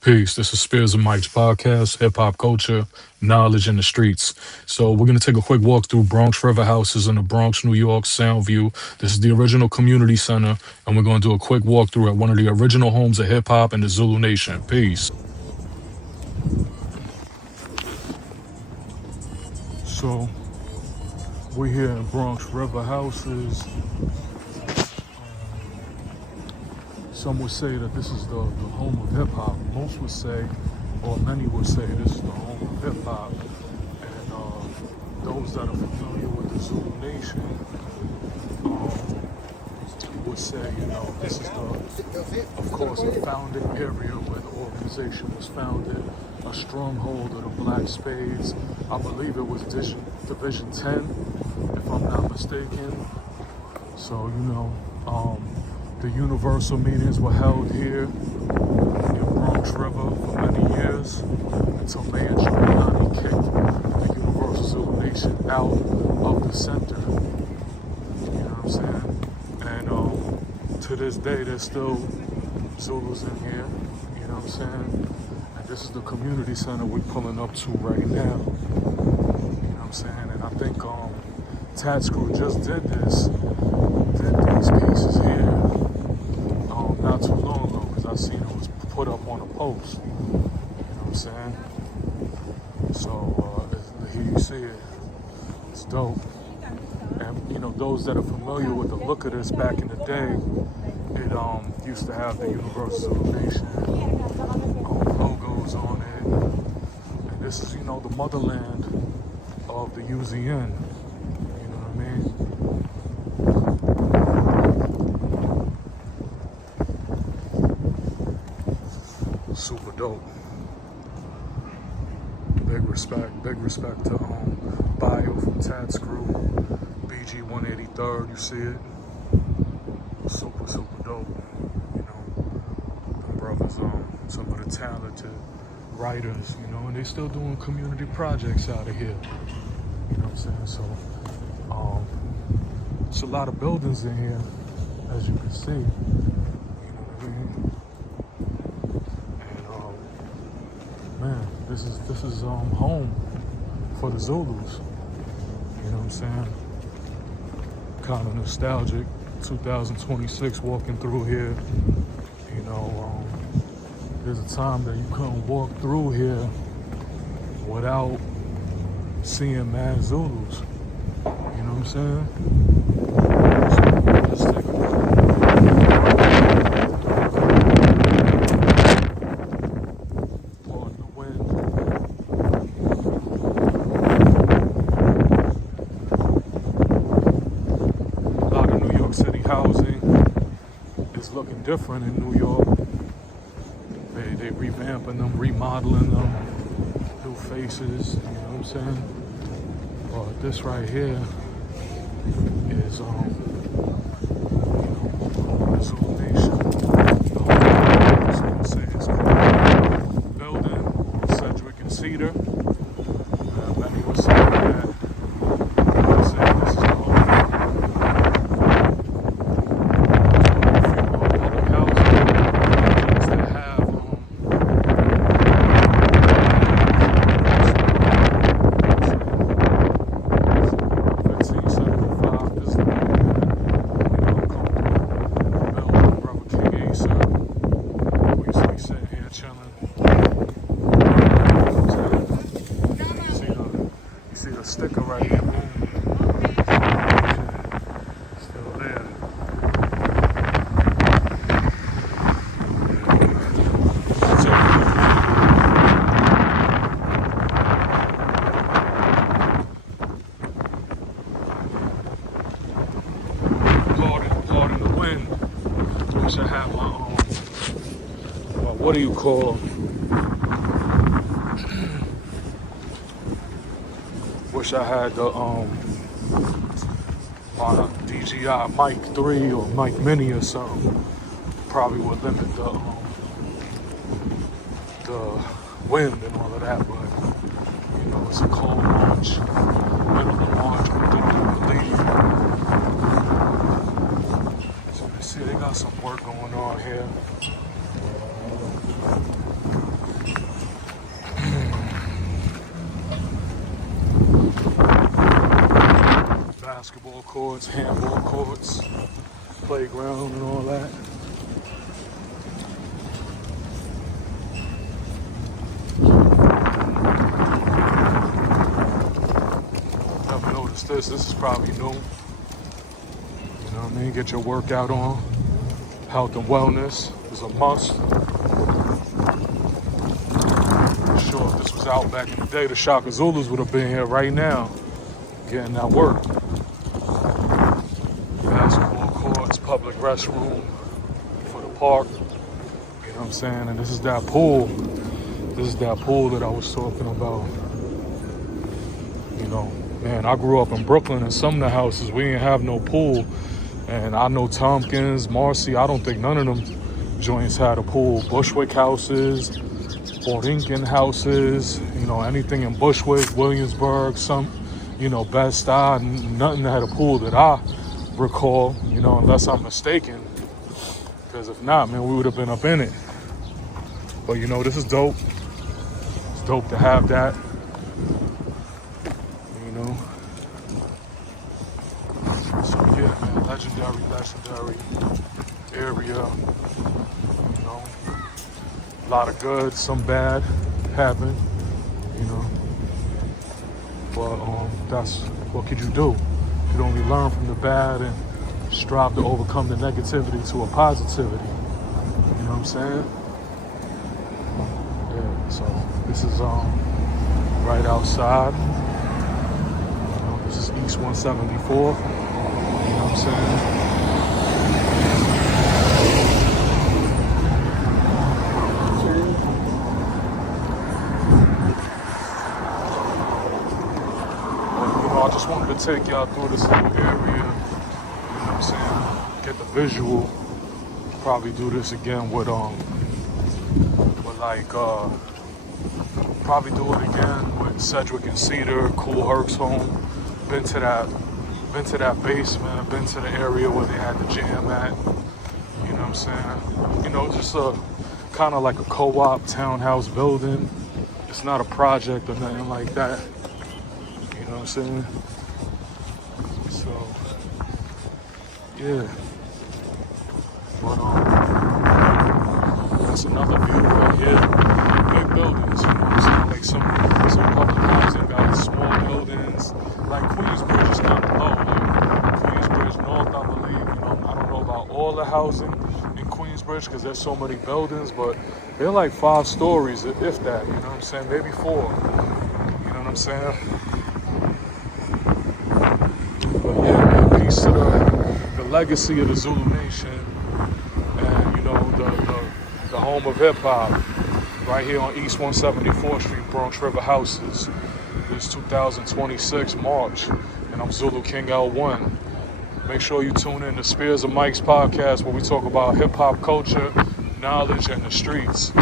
Peace. This is Spears and Mike's podcast, hip hop culture, knowledge in the streets. So we're gonna take a quick walk through Bronx River Houses in the Bronx, New York, Soundview. This is the original community center, and we're gonna do a quick walkthrough at one of the original homes of hip hop and the Zulu Nation. Peace. So we're here in Bronx River Houses. Some would say that this is the home of hip hop. Most would say, or many would say, this is the home of hip hop. And those that are familiar with the Zulu Nation would say, this is of course, the founding area where the organization was founded, a stronghold of the Black Spades. I believe it was Division 10, if I'm not mistaken. So, the Universal meetings were held here in Bronx River for many years until Mayor Guillaini kicked the Universal Zulu Nation out of the center. You know what I'm saying? And to this day, there's still Zulus in here. You know what I'm saying? And this is the community center we're pulling up to right now. You know what I'm saying? And I think Tat Screw just did these pieces here. Not too long ago, because I seen it was put up on a post. You know what I'm saying? So here you see it. It's dope. And those that are familiar with the look of this back in the day, it used to have the Universal Zulu Nation logos on it. And this is, the motherland of the UZN. You know what I mean? Super dope. Big respect to Bio from Tat Screw, BG 183rd, you see it. Super dope. Them brothers, some of the talented writers, and they still doing community projects out of here. You know what I'm saying? So, it's a lot of buildings in here, as you can see. You know what I mean? Man, this is home for the Zulus. You know what I'm saying? Kind of nostalgic. 2026 walking through here. There's a time that you couldn't walk through here without seeing mad Zulus. You know what I'm saying? So let's take a look. Housing is looking different in New York. They revamping them, remodeling them, new faces, you know what I'm saying? But this right here is Zulu Nation. So I'm say it's called building, Sedgwick and Cedar. Many would say that. This is sticker right here, boom. Still there. So, pardon the wind. Wish I had my own. What do you call? Wish I had the my DJI Mic 3 or Mic Mini or something. Probably would limit the wind and all of that, but it's a cold March, middle of March, we're doing relief. So you see they got some work going on here. basketball courts, handball courts, playground and all that. Never noticed this. This is probably new. You know what I mean? Get your workout on. Health and wellness is a must. I'm sure if this was out back in the day, the Shaka Zulus would have been here right now, getting that work. Basketball courts, public restroom for the park. You know what I'm saying? And this is that pool. This is that pool that I was talking about. You know, man, I grew up in Brooklyn, and some of the houses, we didn't have no pool. And I know Tompkins, Marcy, I don't think none of them joints had a pool. Bushwick houses, Borinquen houses, you know, anything in Bushwick, Williamsburg, some, you know, Bed-Stuy, nothing that had a pool that I recall, you know, unless I'm mistaken. Because if not, man, we would have been up in it. But, you know, this is dope. It's dope to have that, you know. So, yeah, man, legendary area, you know. A lot of good, some bad happen, you know. But that's, what could you do? You can only learn from the bad and strive to overcome the negativity to a positivity. You know what I'm saying? Yeah, so this is right outside. You know, this is East 174. You know what I'm saying? I just wanted to take y'all through this little area, you know what I'm saying, get the visual. Probably do this again with like, probably do it again with Sedgwick and Cedar, Kool Hercs home. Been to that basement, been to the area where they had the jam at, you know what I'm saying. You know, just a kind of like a co-op townhouse building. It's not a project or nothing like that. You know what I'm saying? So, yeah. But, that's another view right here. Big buildings, you know what I'm saying? Like some public housing got small buildings. Like Queensbridge is kind of low. Like Queensbridge North, I believe. You know, I don't know about all the housing in Queensbridge because there's so many buildings, but they're like 5 stories, if that. You know what I'm saying? Maybe 4. You know what I'm saying? But yeah, man, peace to the legacy of the Zulu Nation, and you know the home of hip hop, right here on East 174th Street, Bronx River Houses. It's 2026 March, and I'm Zulu King L1. Make sure you tune in to Spears and Mike's podcast, where we talk about hip hop culture, knowledge, and the streets.